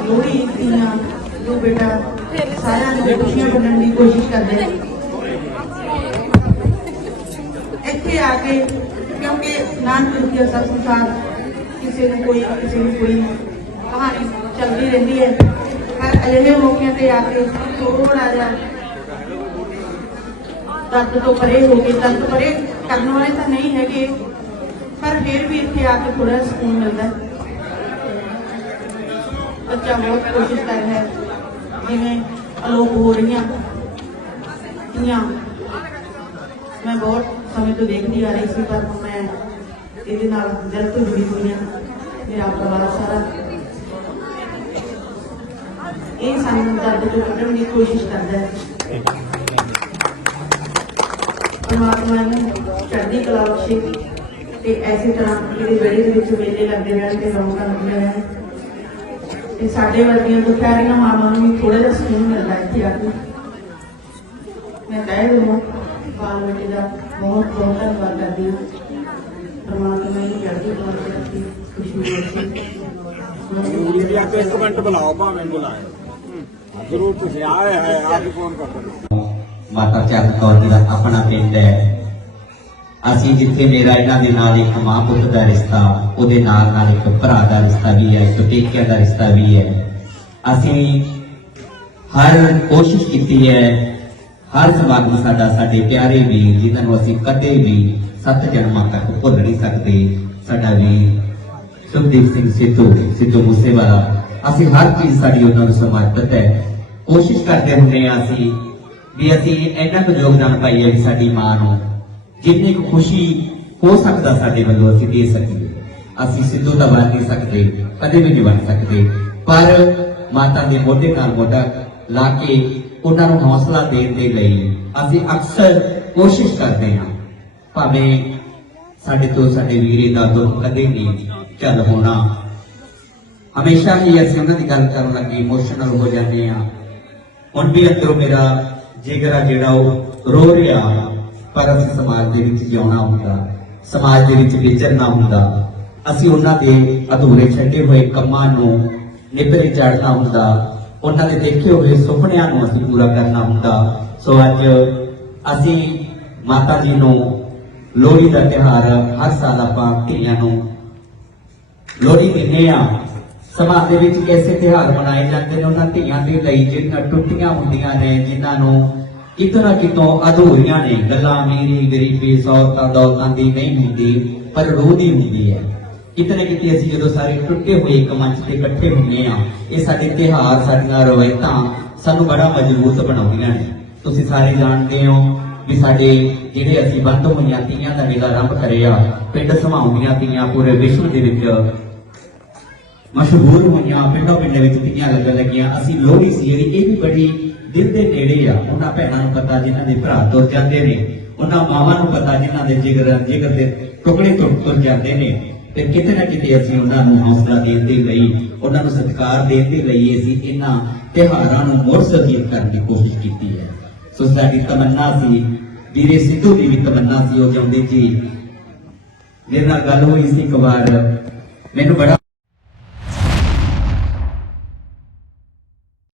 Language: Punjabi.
ਲੋਹੜੀ ਦੀਆਂ ਜੋ ਬੇਟਾ ਸਾਰਿਆਂ ਨੂੰ ਖੁਸ਼ੀਆਂ ਵੰਡਣ ਦੀ ਕੋਸ਼ਿਸ਼ ਕਰਦੇ ਨੇ ਇੱਥੇ ਆ ਕੇ ਕਿਉਂਕਿ ਨਾਨਕ ਦੀ ਸਭ ਸੰਸਾਰ ਕਿਸੇ ਨੂੰ ਕੋਈ ਕਿਸੇ ਨੂੰ ਕੋਈ ਕਹਾਣੀ ਚੱਲਦੀ ਰਹਿੰਦੀ ਹੈ ਪਰ ਅਜਿਹੇ ਮੌਕਿਆਂ ਤੇ ਆ ਕੇ ਥੋੜਾ ਜਿਹਾ ਦਰਦ ਤੋਂ ਪਰੇ ਹੋ ਕੇ ਦਰਦ ਪਰੇ ਕਰਨ ਵਾਲੇ ਤਾਂ ਨਹੀਂ ਹੈਗੇ। ਪਰ ਫਿਰ ਵੀ ਇੱਥੇ ਆ ਕੇ ਥੋੜਾ ਸਕੂਨ ਮਿਲਦਾ ਬੱਚਾ ਬਹੁਤ ਕੋਸ਼ਿਸ਼ ਕਰ ਰਿਹਾ ਜਿਵੇਂ ਅਲੋਪ ਹੋ ਰਹੀਆਂ ਧੀਆਂ। ਮੈਂ ਬਹੁਤ ਸਮੇਂ ਤੋਂ ਦੇਖਦੀ ਆ ਰਹੀ ਸੀ, ਪਰ ਹੁਣ ਮੈਂ ਇਹਦੇ ਨਾਲ ਦਿਲ ਤੋਂ ਜੁੜੀ ਹੋਈ ਹਾਂ। ਮੇਰਾ ਪਰਿਵਾਰ ਸਾਰਾ। ਇਹ ਸਾਨੂੰ ਦਰਦ ਤੋਂ ਕੱਢਣ ਦੀ ਕੋਸ਼ਿਸ਼ ਕਰਦਾ ਹੈ। ਪਰਮਾਤਮਾ ਨੂੰ ਚੜ੍ਹਦੀ ਕਲਾ ਬਖਸ਼ੇ ਤੇ ਐਸੀ ਤਰ੍ਹਾਂ ਇਹਦੇ ਵਿਹੜੇ ਦੇ ਵਿੱਚ ਮੇਲੇ ਲੱਗਦੇ ਰਹਿਣ ਤੇ ਰੌਣਕਾਂ ਲੱਗਦੀਆਂ ਰਹਿਣ ਤੇ ਸਾਡੇ ਵਰਗੀਆਂ ਦੁਪਹਿਰੀਆਂ ਮਾਵਾਂ ਨੂੰ ਵੀ ਥੋੜਾ ਜਿਹਾ ਸਕੂਨ ਮਿਲਦਾ ਇੱਥੇ ਆ ਕੇ ਮੈਂ ਕਹਿ ਦਵਾਂ ਬਾਲ ਬੇਟੇ ਦਾ ਬਹੁਤ ਬਹੁਤ ਧੰਨਵਾਦ ਕਰਦੀ ਹਾਂ ਪਰਮਾਤਮਾ ਨੂੰ ਚੜ੍ਹਦੀ ਕਲਾ ਵਿੱਚ ਰੱਖੀ ਖੁਸ਼ੀ ਬਖਸ਼ੇ ਜੀ ਆ ਕੇ ਇੱਕ ਮਿੰਟ ਬੁਲਾਓ ਭਾਵੇਂ ਬੁਲਾਏ ਜ਼ਰੂਰ ਤੁਸੀਂ ਆਏ ਹੈ ਆਪ ਫੋਨ ਕਰ ਦਿਓ। ਮਾਤਾ ਚਰਨ ਕੌਰ ਜੀ ਦਾ ਆਪਣਾ ਪਿੰਡ ਹੈ। ਅਸੀਂ ਜਿੱਥੇ ਮੇਰਾ ਇਹਨਾਂ ਦੇ ਨਾਲ ਇੱਕ ਮਾਂ ਪੁੱਤ ਦਾ ਰਿਸ਼ਤਾ, ਉਹਦੇ ਨਾਲ ਨਾਲ ਇੱਕ ਭਰਾ ਦਾ ਰਿਸ਼ਤਾ ਵੀ ਹੈ, ਇੱਕ ਪੇਕਿਆਂ ਦਾ ਰਿਸ਼ਤਾ ਵੀ ਹੈ। ਅਸੀਂ ਹਰ ਕੋਸ਼ਿਸ਼ ਕੀਤੀ ਹੈ, ਹਰ ਸਮਾਗਮ ਸਾਡਾ, ਸਾਡੇ ਪਿਆਰੇ ਵੀ ਜਿਨ੍ਹਾਂ ਨੂੰ ਅਸੀਂ ਕਦੇ ਵੀ ਸੱਤ ਜਨਮਾਂ ਤੱਕ ਭੁੱਲ ਨਹੀਂ ਸਕਦੇ, ਸਾਡਾ ਵੀ ਸੁਖਦੀਪ ਸਿੰਘ ਸਿੱਧੂ ਸਿੱਧੂ ਮੂਸੇਵਾਲਾ, ਅਸੀਂ ਹਰ ਚੀਜ਼ ਸਾਡੀ ਉਹਨਾਂ ਨੂੰ ਸਮਰਪਿਤ ਹੈ। ਕੋਸ਼ਿਸ਼ ਕਰਦੇ ਹੁੰਦੇ ਹਾਂ ਅਸੀਂ ਵੀ ਅਸੀਂ ਇੰਨਾ ਕੁ ਯੋਗਦਾਨ ਪਾਈਏ ਵੀ ਸਾਡੀ ਮਾਂ ਨੂੰ ਜਿੰਨੀ ਕੁ ਖੁਸ਼ੀ ਹੋ ਸਕਦਾ ਸਾਡੇ ਵੱਲੋਂ ਅਸੀਂ ਦੇ ਸਕੀਏ। ਅਸੀਂ ਸਿੱਧੂ ਦਾ ਬਣ ਨਹੀਂ ਸਕਦੇ, ਕਦੇ ਵੀ ਨਹੀਂ ਬਣ ਸਕਦੇ। ਪਰ ਮਾਤਾ ਦੇ ਮੋਢੇ ਨਾਲ ਮੋਢਾ ਲਾ ਕੇ ਉਹਨਾਂ ਨੂੰ ਹੌਸਲਾ ਦੇਣ ਦੇ ਲਈ ਅਸੀਂ ਅਕਸਰ ਕੋਸ਼ਿਸ਼ ਕਰਦੇ ਹਾਂ। ਭਾਵੇਂ ਸਾਡੇ ਤੋਂ ਸਾਡੇ ਵੀਰੇ ਦਾ ਦੁੱਖ ਕਦੇ ਨਹੀਂ ਚੱਲ ਹੋਣਾ। ਹਮੇਸ਼ਾ ਹੀ ਅਸੀਂ ਉਹਨਾਂ ਦੀ ਗੱਲ ਕਰਨ ਲੱਗੇ ਇਮੋਸ਼ਨਲ ਹੋ ਜਾਂਦੇ ਆ ਹੁਣ ਵੀ ਅੰਦਰੋਂ ਮੇਰਾ ਜਿਗਰ ਆ ਜਿਹੜਾ ਉਹ ਰੋ ਰਿਹਾ ਪਰ ਅਸੀਂ ਸਮਾਜ ਦੇ ਵਿੱਚ ਜਿਉਣਾ ਹੁੰਦਾ, ਸਮਾਜ ਦੇ ਵਿੱਚ ਵਿਚਰਨਾ ਹੁੰਦਾ, ਅਸੀਂ ਉਹਨਾਂ ਦੇ ਅਧੂਰੇ ਛੱਡੇ ਹੋਏ ਕੰਮਾਂ ਨੂੰ ਨਿਭਰੇ ਚੜਨਾ ਹੁੰਦਾ, ਉਹਨਾਂ ਦੇ ਦੇਖੇ ਹੋਏ ਸੁਪਨਿਆਂ ਨੂੰ ਅਸੀਂ ਪੂਰਾ ਕਰਨਾ ਹੁੰਦਾ। ਸੋ ਅੱਜ ਅਸੀਂ ਮਾਤਾ ਜੀ ਨੂੰ ਲੋਹੜੀ ਦਾ ਤਿਉਹਾਰ ਹਰ ਸਾਲ ਆਪਾਂ ਧੀਆਂ ਨੂੰ ਲੋਹੜੀ ਦਿੰਦੇ ਆ ਸਮਾਜ ਦੇ ਵਿੱਚ ਕੈਸੇ ਤਿਉਹਾਰ ਮਨਾਏ ਜਾਂਦੇ ਨੇ, ਉਹਨਾਂ ਧੀਆਂ ਦੇ ਲਈ ਜਿਹੜੀਆਂ ਟੁੱਟੀਆਂ ਹੁੰਦੀਆਂ ਨੇ, ਜਿਨ੍ਹਾਂ ਨੂੰ ਕਿਤਨਾ ਕਿਤੋਂ ਅਧੂਰੀਆਂ ਨੇ। ਗੱਲਾਂ ਅਮੀਰੀ ਗਰੀਬੀ, ਸੌਰਤਾਂ, ਦੌਲਤਾਂ ਦੀ ਨਹੀਂ ਹੁੰਦੀ, ਪਰ ਰੂਹ ਦੀ ਹੁੰਦੀ ਹੈ। ਕਿਤਨੇ ਕਿਤੇ ਅਸੀਂ ਜਦੋਂ ਸਾਰੇ ਟੁੱਟੇ ਹੋਏ ਇੱਕ ਮੰਚ ਤੇ ਇਕੱਠੇ ਹੁੰਦੇ ਆ ਇਹ ਸਾਡੇ ਤਿਉਹਾਰ, ਸਾਡੀਆਂ ਰਵਾਇਤਾਂ ਸਾਨੂੰ ਬੜਾ ਮਜ਼ਬੂਤ ਬਣਾਉਂਦੀਆਂ ਨੇ। ਤੁਸੀਂ ਸਾਰੇ ਜਾਣਦੇ ਹੋ ਵੀ ਸਾਡੇ ਜਿਹੜੇ ਅਸੀਂ ਬੰਦ ਹੋਈਆਂ ਤੀਆਂ ਦਾ ਮੇਲਾ ਆਰੰਭ ਕਰਿਆ, ਪਿੰਡ ਸਮਾਉਂਦੀਆਂ ਤੀਆਂ ਪੂਰੇ ਵਿਸ਼ਵ ਦੇ ਵਿੱਚ ਮਸ਼ਹੂਰ ਹੋਈਆਂ ਪਿੰਡਾਂ ਪਿੰਡਾਂ ਵਿੱਚ ਤੀਆਂ ਲੱਗਣ ਲੱਗੀਆਂ। ਅਸੀਂ ਲੋਹੜੀ ਸੀ, ਜਿਹੜੀ ਇਹ ਵੀ ਬੜੀ ਦਿਲ ਦੇ ਨੇੜੇ ਆ। ਉਹਨਾਂ ਭੈਣਾਂ ਨੂੰ ਪਤਾ ਜਿਨ੍ਹਾਂ ਦੇ ਭਰਾ ਤੁਰ ਜਾਂਦੇ ਨੇ। ਉਹਨਾਂ ਮਾਵਾਂ ਨੂੰ ਪਤਾ ਜਿਨ੍ਹਾਂ ਦੇ ਜਿਗਰ ਜਿਗਰ ਦੇ ਟੁਕੜੇ ਤੁਰ ਤੁਰ ਜਾਂਦੇ ਨੇ। ਤੇ ਕਿਤੇ ਨਾ ਕਿਤੇ ਅਸੀਂ ਉਹਨਾਂ ਨੂੰ ਹੌਸਲਾ ਦੇਣ ਦੇ ਲਈ, ਉਹਨਾਂ ਨੂੰ ਸਤਿਕਾਰ ਦੇਣ ਦੇ ਲਈ ਅਸੀਂ ਇਹਨਾਂ ਤਿਉਹਾਰਾਂ ਨੂੰ ਮੁੜ ਸਜੀਵ ਕਰਨ ਦੀ ਕੋਸ਼ਿਸ਼ ਕੀਤੀ ਹੈ। ਸੋ ਸਾਡੀ ਤਮੰਨਾ ਸੀ। ਵੀਰੇ ਸਿੱਧੂ ਦੀ ਵੀ ਤਮੰਨਾ ਸੀ, ਉਹ ਚਾਹੁੰਦੇ ਜੀ, ਮੇਰੇ ਨਾਲ ਗੱਲ ਹੋਈ ਸੀ ਇੱਕ ਵਾਰ। ਮੈਨੂੰ ਬੜਾ